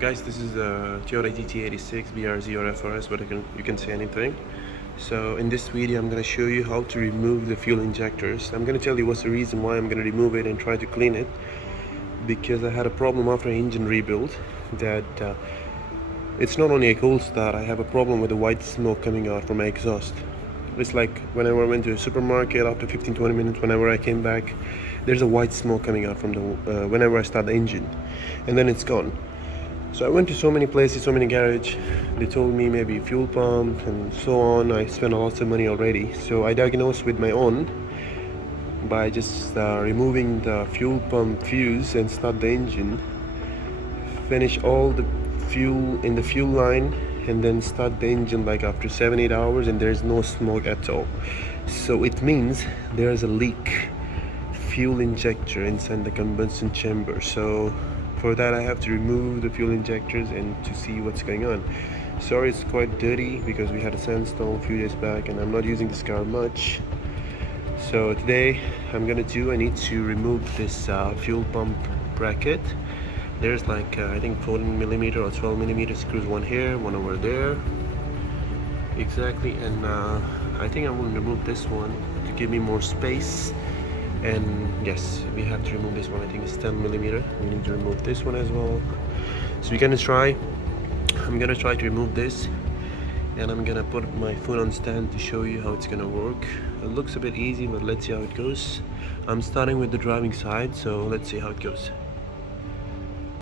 Guys, this is the Toyota GT86 BRZ or FRS, but you can say anything. So in this video I'm going to show you how to remove the fuel injectors. I'm going to tell you what's the reason why I'm going to remove it and try to clean it, because I had a problem after engine rebuild that it's not only a cold start, I have a problem with the white smoke coming out from my exhaust. It's like whenever I went to a supermarket, after 15-20 minutes, whenever I came back, there's a white smoke coming out from the whenever I start the engine, and then it's gone. So I went to so many places, so many garages. They told me maybe fuel pump and so on. I spent lots of money already. So I diagnosed with my own by just removing the fuel pump fuse and start the engine, finish all the fuel in the fuel line, and then start the engine like after 7-8 hours, and there's no smoke at all. So it means there's a leak fuel injector inside the combustion chamber. So for that I have to remove the fuel injectors and to see what's going on. Sorry, it's quite dirty because we had a sandstorm a few days back and I'm not using this car much. So today I need to remove this fuel pump bracket. There's like I think 14mm or 12mm screws, one here, one over there, exactly. And I think I will remove this one to give me more space. And yes, we have to remove this one. I think it's 10mm. We need to remove this one as well. So we're gonna try. I'm gonna try to remove this, and I'm gonna put my phone on stand to show you how it's gonna work. It looks a bit easy, but let's see how it goes. I'm starting with the driving side, so let's see how it goes.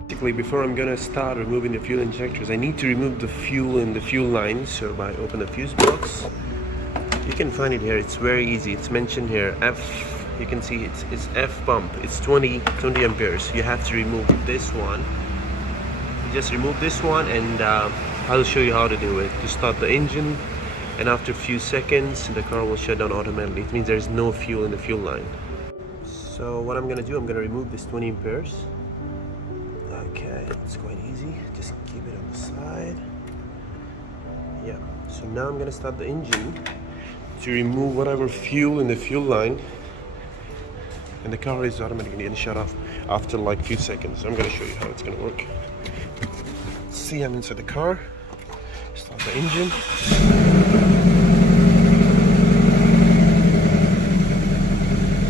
Basically, before I'm gonna start removing the fuel injectors, I need to remove the fuel in the fuel line. So I open the fuse box. You can find it here. It's very easy. It's mentioned here. You can see it's F pump. It's 20 amperes. You have to remove this one. You just remove this one, and I'll show you how to do it. To start the engine, and after a few seconds the car will shut down automatically. It means there's no fuel in the fuel line. So what I'm gonna do, I'm gonna remove this 20 amperes. Okay, it's quite easy. Just keep it on the side. Yeah. So now I'm gonna start the engine to remove whatever fuel in the fuel line, and the car is automatically going to shut off after like few seconds. I'm going to show you how it's going to work. See, I'm inside the car. Start the engine.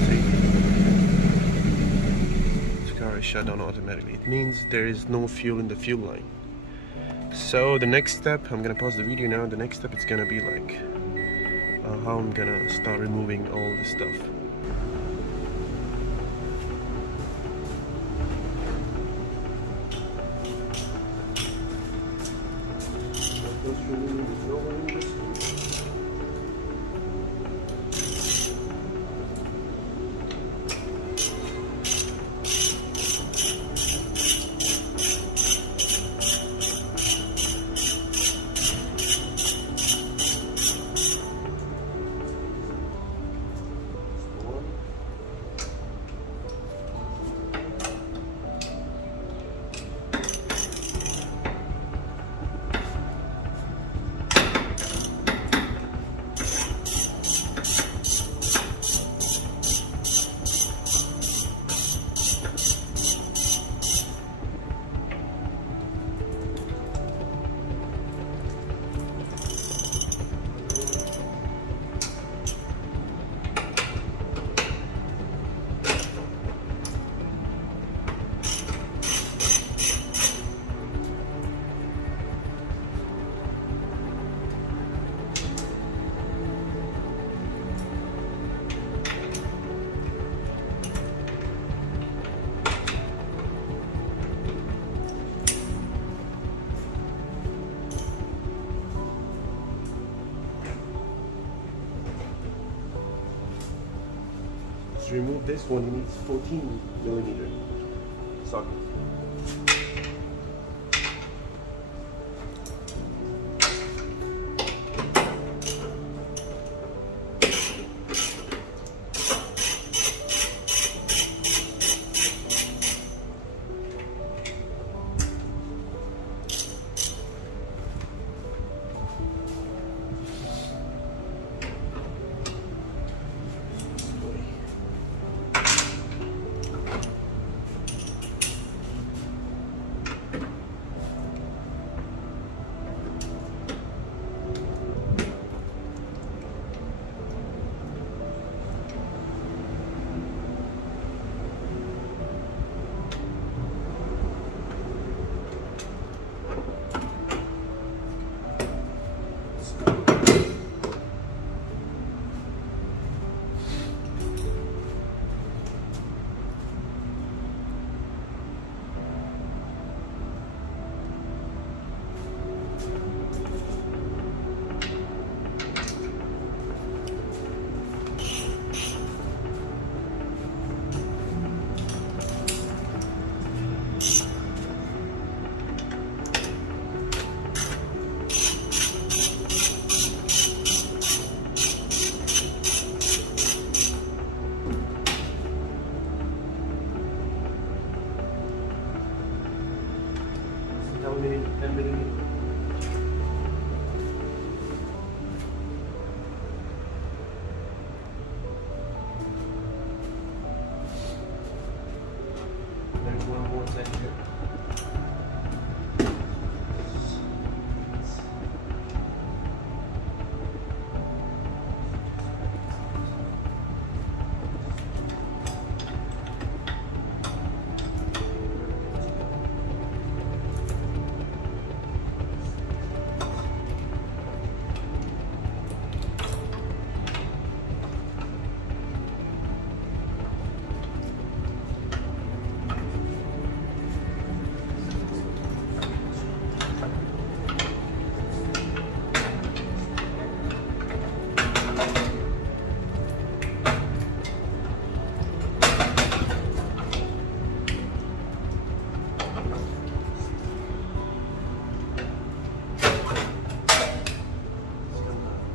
See, the car is shut down automatically. It means there is no fuel in the fuel line. So the next step, I'm going to pause the video now. The next step is going to be like how I'm going to start removing all this stuff. To remove this one, it needs 14mm socket. 10 millimeter. There's one more set here.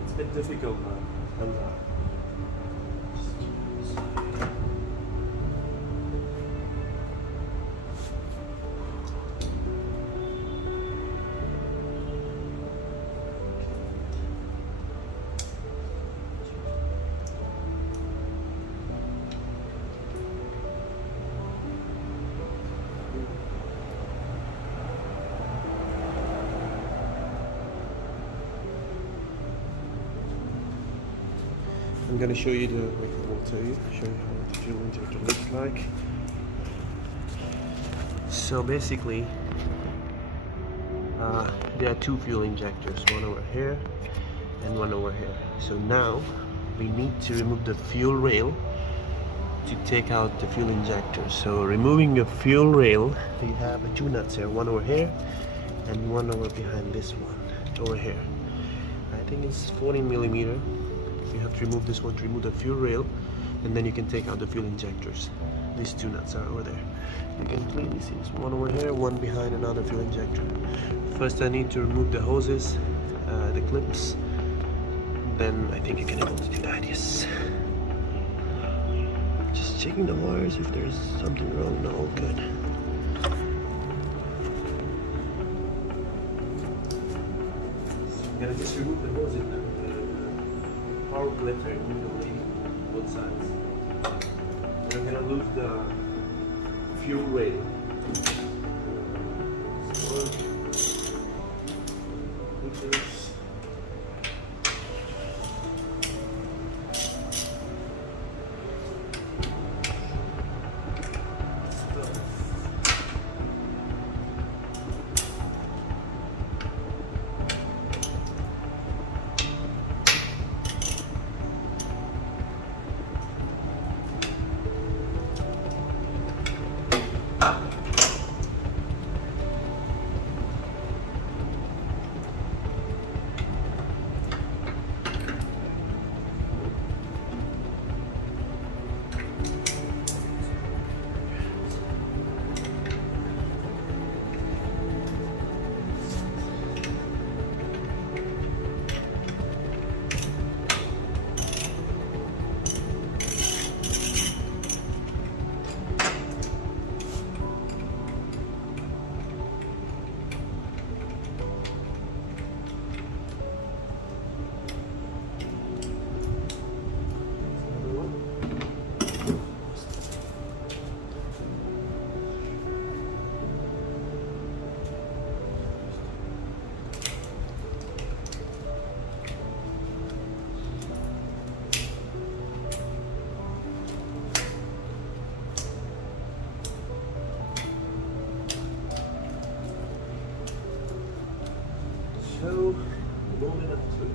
It's a bit difficult now. I'm gonna show you show you how the fuel injector looks like. So basically, there are two fuel injectors, one over here and one over here. So now we need to remove the fuel rail to take out the fuel injector. So removing the fuel rail, you have the two nuts here, one over here and one over behind this one over here. I think it's 14 millimeter. You have to remove this one to remove the fuel rail, and then you can take out the fuel injectors. These two nuts are over there. You can clearly see this one over here, one behind another fuel injector. First I need to remove the hoses, the clips, then I think you can able to do that. Yes. Just checking the wires if there's something wrong. No, all good. So I'm gonna just remove the hoses now. Power clips are removed already, both sides. We're gonna lose the fuel rail. So, rolling up to it.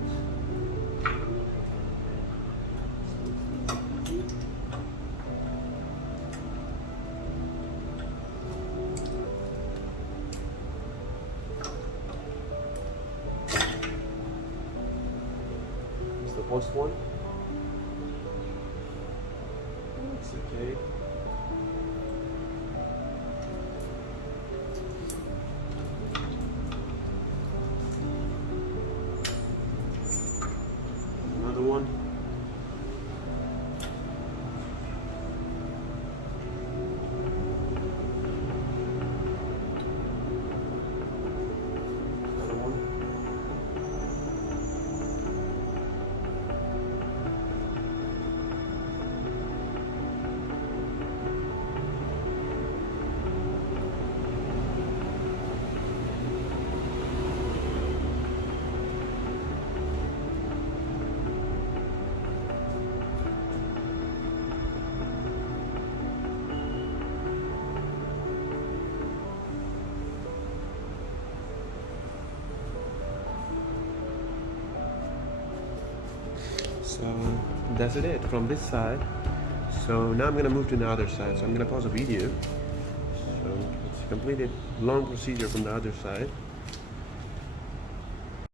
It's the first one. It's okay. Another one. So that's it from this side. So now I'm gonna move to the other side. So I'm gonna pause the video. So it's a completed long procedure from the other side.